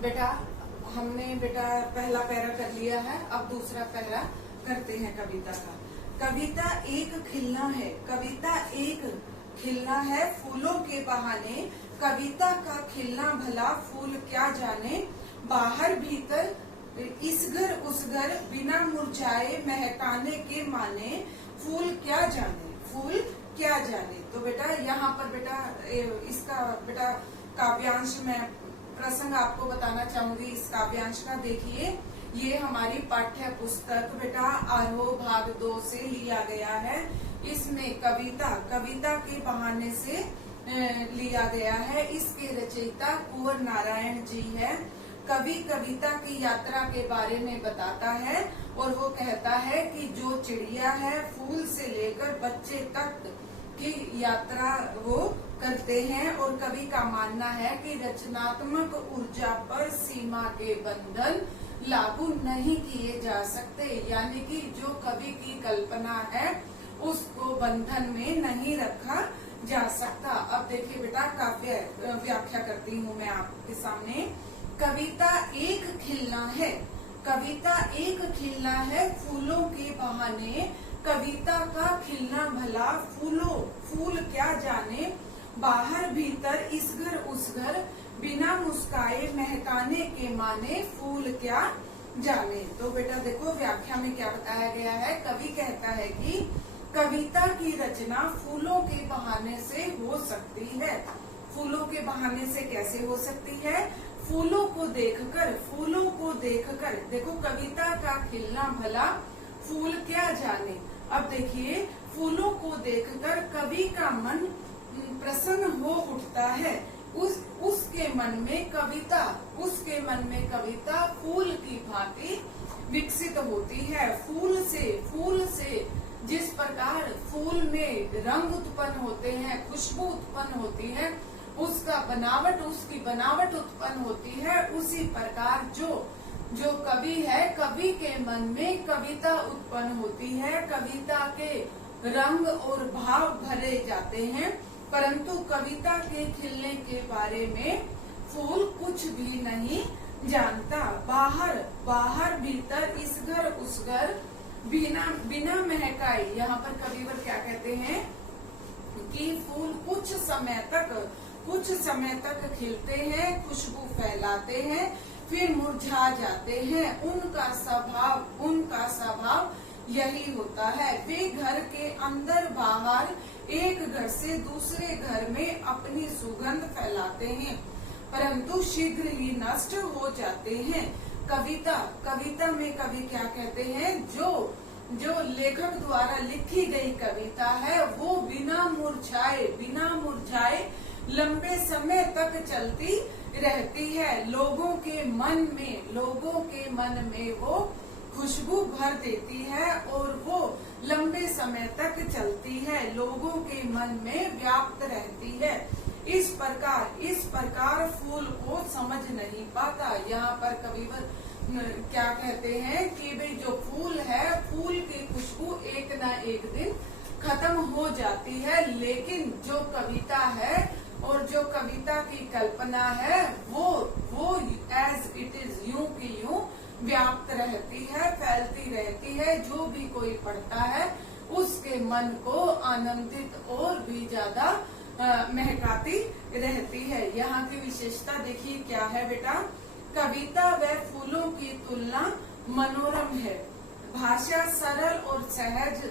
बेटा हमने पहला पैरा कर लिया है। अब दूसरा पैरा करते हैं कविता का। कविता एक खिलना है, कविता एक खिलना है फूलों के बहाने। कविता का खिलना भला फूल क्या जाने। बाहर भीतर इस घर उस घर बिना मुरझाए महकाने के माने। फूल क्या जाने, फूल क्या जाने। तो बेटा यहाँ पर इसका काव्यांश में प्रसंग आपको बताना चाहूंगी। इस काव्यांश का देखिए, ये हमारी पाठ्य पुस्तक बेटा आरोह भाग 2 से लिया गया है। इसमें कविता के बहाने से लिया गया है। इसके रचयिता कुंवर नारायण जी है। कवि कविता की यात्रा के बारे में बताता है और वो कहता है कि जो चिड़िया है फूल से लेकर बच्चे तक की यात्रा वो करते हैं। और कवि का मानना है कि रचनात्मक ऊर्जा पर सीमा के बंधन लागू नहीं किए जा सकते, यानी कि जो कवि की कल्पना है उसको बंधन में नहीं रखा जा सकता। अब देखिए बेटा काव्य व्याख्या करती हूँ मैं आपके सामने। कविता एक खिलना है, कविता एक खिलना है फूलों के बहाने। कविता का खिलना भला फूल क्या जाने। बाहर भीतर इस घर उस घर बिना मुस्काए महकाने के माने। फूल क्या जाने। तो बेटा देखो व्याख्या में क्या बताया गया है। कवि कहता है कि कविता की रचना फूलों के बहाने से हो सकती है। फूलों के बहाने से कैसे हो सकती है। फूलों को देखकर देखो कविता का खिलना भला फूल क्या जाने। अब देखिए फूलों को देखकर कवि का मन प्रसन्न हो उठता है। उसके मन में कविता फूल की भांति विकसित होती है। फूल से जिस प्रकार फूल में रंग उत्पन्न होते हैं, खुशबू उत्पन्न होती है, उसकी बनावट उत्पन्न होती है। उसी प्रकार जो कवि है, कवि के मन में कविता उत्पन्न होती है। कविता के रंग और भाव भरे जाते हैं, परंतु कविता के खिलने के बारे में फूल कुछ भी नहीं जानता। बाहर भीतर इस घर उस घर बिना महकाई। यहाँ पर कविवर क्या कहते हैं कि फूल कुछ समय तक खिलते हैं, खुशबू फैलाते हैं, फिर मुरझा जाते हैं। उनका स्वभाव यही होता है। वे घर के अंदर बाहर एक घर से दूसरे घर में अपनी सुगंध फैलाते हैं, परंतु शीघ्र ही नष्ट हो जाते हैं। कविता में कवि क्या कहते हैं, जो लेखक द्वारा लिखी गई कविता है वो बिना मुरझाए लंबे समय तक चलती रहती है। लोगों के मन में वो खुशबू भर देती है और वो लंबे समय तक चलती है, लोगों के मन में व्याप्त रहती है। इस प्रकार फूल को समझ नहीं पाता। यहाँ पर कविवर क्या कहते हैं कि भाई जो फूल है, फूल की खुशबू एक ना एक दिन खत्म हो जाती है, लेकिन जो कविता है और जो कविता की कल्पना है वो एज इट इज यूं की यूं व्याप्त रहती है, फैलती रहती है। जो भी कोई पढ़ता है उसके मन को आनंदित और भी ज्यादा महकाती रहती है। यहाँ की विशेषता देखिए क्या है बेटा। कविता व फूलों की तुलना मनोरम है। भाषा सरल और सहज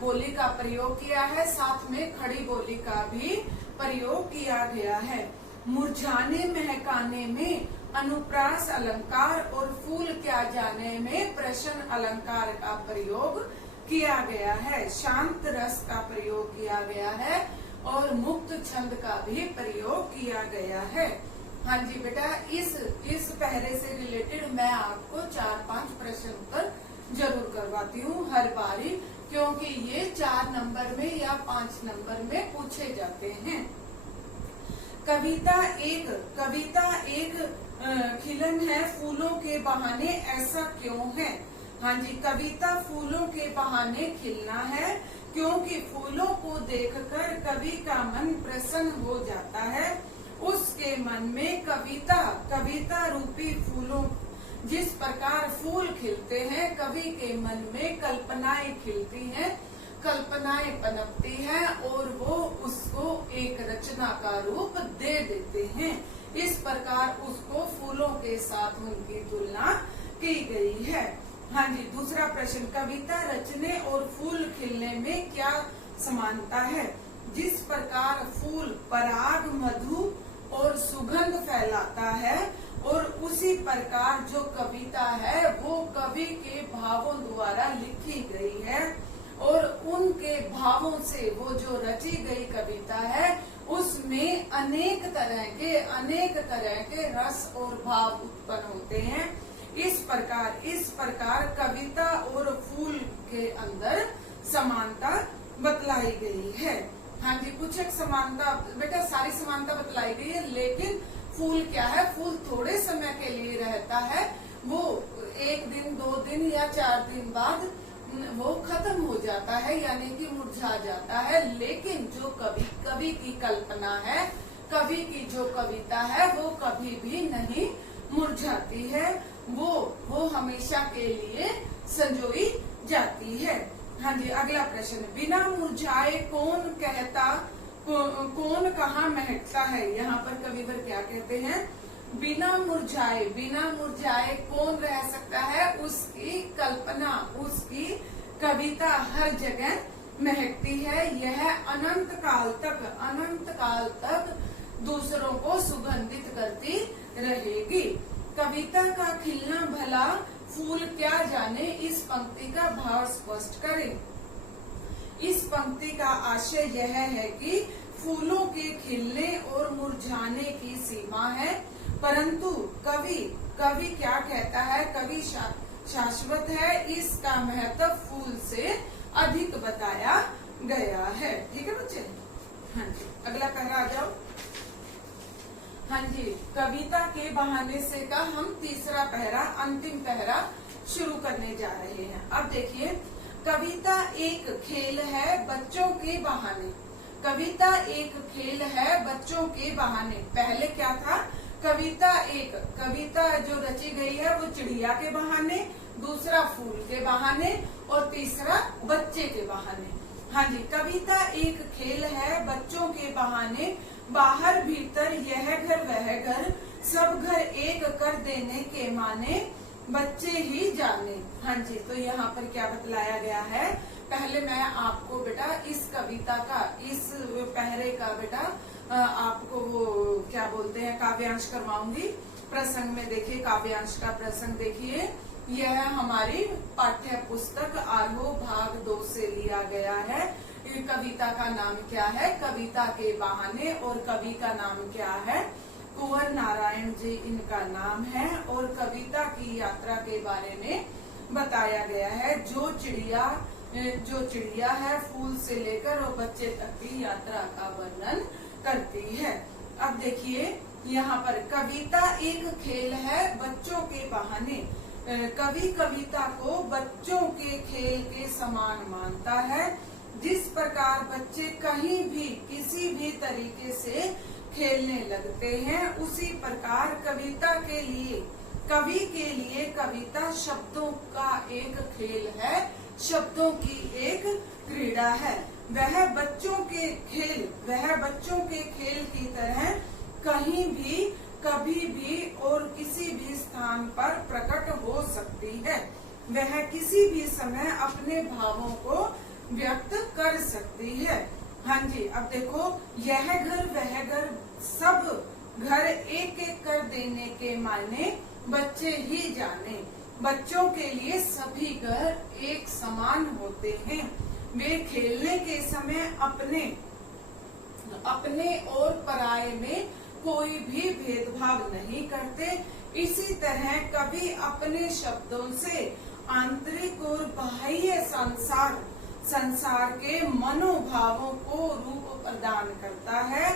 बोली का प्रयोग किया है, साथ में खड़ी बोली का भी प्रयोग किया गया है। मुरझाने महकाने में अनुप्रास अलंकार और फूल क्या जाने में प्रश्न अलंकार का प्रयोग किया गया है। शांत रस का प्रयोग किया गया है और मुक्त छंद का भी प्रयोग किया गया है। हाँ जी बेटा, इस पहले से रिलेटेड मैं आपको 4-5 प्रश्न उत्तर जरूर करवाती हूँ हर बारी, क्योंकि ये 4 नंबर में या 5 नंबर में पूछे जाते हैं। कविता एक खिलन है फूलों के बहाने, ऐसा क्यों है। हाँ जी, कविता फूलों के बहाने खिलना है क्योंकि फूलों को देखकर कवि का मन प्रसन्न हो जाता है। उसके मन में कविता रूपी फूलों, जिस प्रकार फूल खिलते हैं, कवि के मन में कल्पनाएं खिलती हैं, कल्पनाएं पनपती हैं और वो उसको एक रचना का रूप दे देते हैं। इस प्रकार उसको फूलों के साथ उनकी तुलना की गई है। हाँ जी, दूसरा प्रश्न, कविता रचने और फूल खिलने में क्या समानता है? जिस प्रकार फूल पराग, मधु और सुगंध फैलाता है और उसी प्रकार जो कविता है वो कवि के भावों द्वारा लिखी गई है और उनके भावों से वो जो रची गई कविता है उसमें अनेक तरह के रस और भाव उत्पन्न होते हैं। इस प्रकार कविता और फूल के अंदर समानता बतलाई गई है। हाँ जी, कुछ एक समानता, बेटा सारी समानता बतलाई गई है, लेकिन फूल क्या है, फूल थोड़े समय के लिए रहता है, वो 1 दिन 2 दिन या 4 दिन बाद वो खत्म हो जाता है, यानी कि मुरझा जाता है। लेकिन जो कवि की कल्पना है, कवि की जो कविता है वो कभी भी नहीं मुरझाती है, वो हमेशा के लिए संजोई जाती है। हाँ जी, अगला प्रश्न, बिना मुरझाए कौन कहाँ महकता है? यहाँ पर कविवर क्या कहते हैं? बिना मुरझाए कौन रह सकता है? उसकी कल्पना, उसकी कविता हर जगह महकती है, यह अनंत काल तक दूसरों को सुगंधित करती रहेगी। कविता का खिलना भला फूल क्या जाने, इस पंक्ति का भाव स्पष्ट करें। इस पंक्ति का आशय यह है कि फूलों के खिलने और मुरझाने की सीमा है, परंतु कवि क्या कहता है? कवि शाश्वत है, इसका महत्व फूल से अधिक बताया गया है। ठीक है बच्चे? हाँ जी, अगला पैरा आ जाओ। हाँ जी, कविता के बहाने से का हम तीसरा पहरा, अंतिम पहरा शुरू करने जा रहे हैं। अब देखिए, कविता एक खेल है बच्चों के बहाने। कविता एक खेल है बच्चों के बहाने। पहले क्या था? कविता जो रची गई है वो चिड़िया के बहाने, दूसरा फूल के बहाने और तीसरा बच्चे के बहाने। हाँ जी, कविता एक खेल है बच्चों के बहाने, बाहर भीतर यह घर वह घर, सब घर एक कर देने के माने, बच्चे ही जाने। हाँ जी, तो यहाँ पर क्या बतलाया गया है? पहले मैं आपको बेटा इस कविता का, इस पहरे का बेटा आपको वो क्या बोलते हैं काव्यांश करवाऊंगी। प्रसंग में देखिए, काव्यांश का प्रसंग देखिए, यह हमारी पाठ्य पुस्तक आरोह भाग 2 से लिया गया है। कविता का नाम क्या है? कविता के बहाने। और कवि का नाम क्या है? कुंवर नारायण जी इनका नाम है। और कविता की यात्रा के बारे में बताया गया है। जो चिड़िया है फूल से लेकर और बच्चे तक की यात्रा का वर्णन करती है। अब देखिए यहाँ पर, कविता एक खेल है बच्चों के बहाने। कवि कविता को बच्चों के खेल के समान मानता है। जिस प्रकार बच्चे कहीं भी किसी भी तरीके से खेलने लगते हैं, उसी प्रकार कवि के लिए कविता शब्दों का एक खेल है, शब्दों की एक क्रीड़ा है। वह बच्चों के खेल की तरह कहीं भी, कभी भी और किसी भी स्थान पर प्रकट हो सकती है। वह किसी भी समय अपने भावों को व्यक्त कर सकती है। हाँ जी, अब देखो, यह घर वह घर, सब घर एक एक कर देने के मायने बच्चे ही जाने। बच्चों के लिए सभी घर एक समान होते हैं। वे खेलने के समय अपने और पराये में कोई भी भेदभाव नहीं करते। इसी तरह कवि अपने शब्दों से आंतरिक और बाह्य संसार के मनोभावों को रूप प्रदान करता है।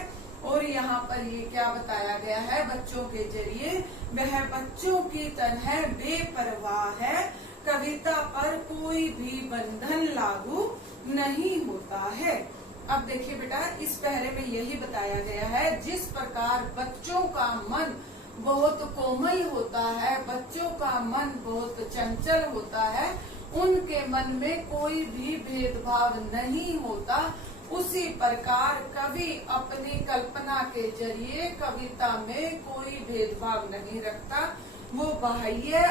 और यहाँ पर ये क्या बताया गया है? बच्चों के जरिए वह बच्चों की तरह बेपरवाह है। कविता पर कोई भी बंधन लागू नहीं होता है। अब देखिए बेटा, इस पहरे में यही बताया गया है, जिस प्रकार बच्चों का मन बहुत कोमल होता है, बच्चों का मन बहुत चंचल होता है, उनके मन में कोई भी भेदभाव नहीं होता, उसी प्रकार कवि अपनी कल्पना के जरिए कविता में कोई भेदभाव नहीं रखता। वो बाह्य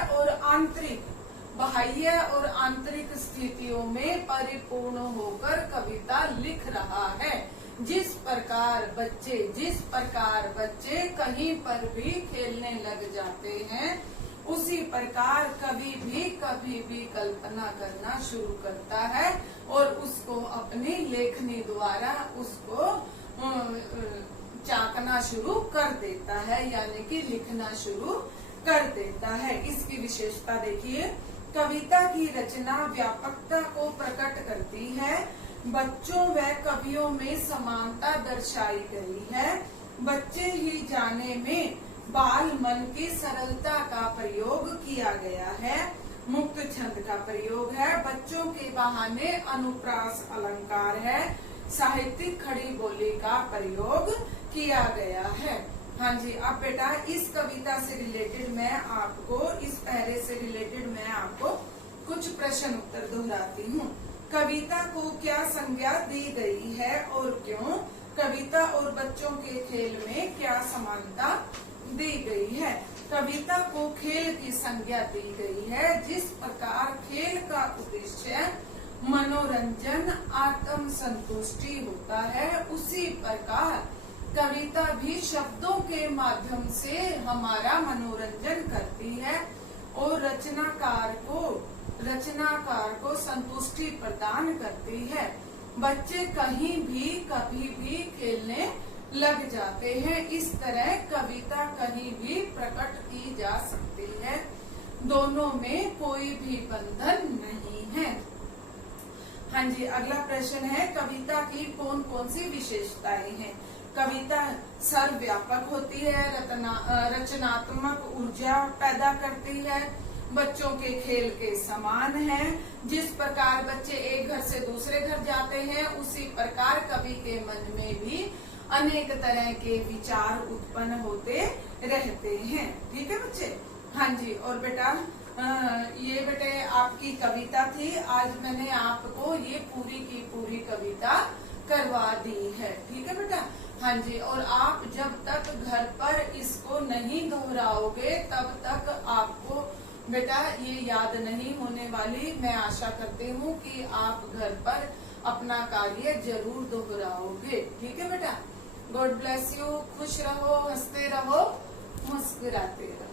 और आंतरिक स्थितियों में परिपूर्ण होकर कविता लिख रहा है। जिस प्रकार बच्चे कहीं पर भी खेलने लग जाते हैं, उसी प्रकार कभी भी कल्पना करना शुरू करता है और उसको अपनी लेखनी द्वारा उसको चाकना शुरू कर देता है, यानी कि लिखना शुरू कर देता है। इसकी विशेषता देखिए, कविता की रचना व्यापकता को प्रकट करती है, बच्चों व कवियों में समानता दर्शाई गई है, बच्चे ही जाने में बाल मन की सरलता का प्रयोग किया गया है, मुक्त छंद का प्रयोग है, बच्चों के बहाने अनुप्रास अलंकार है, साहित्यिक खड़ी बोली का प्रयोग किया गया है। हाँ जी, अब बेटा इस कविता से रिलेटेड मैं आपको, इस पहरे से रिलेटेड मैं आपको कुछ प्रश्न उत्तर दोहराती हूँ। कविता को क्या संज्ञा दी गई है और क्यों? कविता और बच्चों के खेल में क्या समानता दी गई है? कविता को खेल की संज्ञा दी गई है। जिस प्रकार खेल का उद्देश्य मनोरंजन, आत्म संतुष्टि होता है, उसी प्रकार कविता भी शब्दों के माध्यम से हमारा मनोरंजन करती है और रचनाकार को संतुष्टि प्रदान करती है। बच्चे कहीं भी कभी भी खेलने लग जाते हैं। इस तरह कविता कहीं भी प्रकट की जा सकती है, दोनों में कोई भी बंधन नहीं है। हाँ जी, अगला प्रश्न है, कविता की कौन कौन सी विशेषताएं हैं? कविता सर्वव्यापक होती है, रचनात्मक ऊर्जा पैदा करती है, बच्चों के खेल के समान है। जिस प्रकार बच्चे एक घर से दूसरे घर जाते हैं, उसी प्रकार कवि के मन में भी अनेक तरह के विचार उत्पन्न होते रहते हैं। ठीक है बच्चे? हाँ जी, और बेटा ये बेटे आपकी कविता थी। आज मैंने आपको ये पूरी की पूरी कविता करवा दी है। ठीक है बेटा? हाँ जी, और आप जब तक घर पर इसको नहीं दोहराओगे तब तक आपको बेटा ये याद नहीं होने वाली। मैं आशा करती हूँ कि आप घर पर अपना कार्य जरूर दोहराओगे। ठीक है बेटा? God bless you. खुश रहो, हंसते रहो, मुस्कुराते रहो।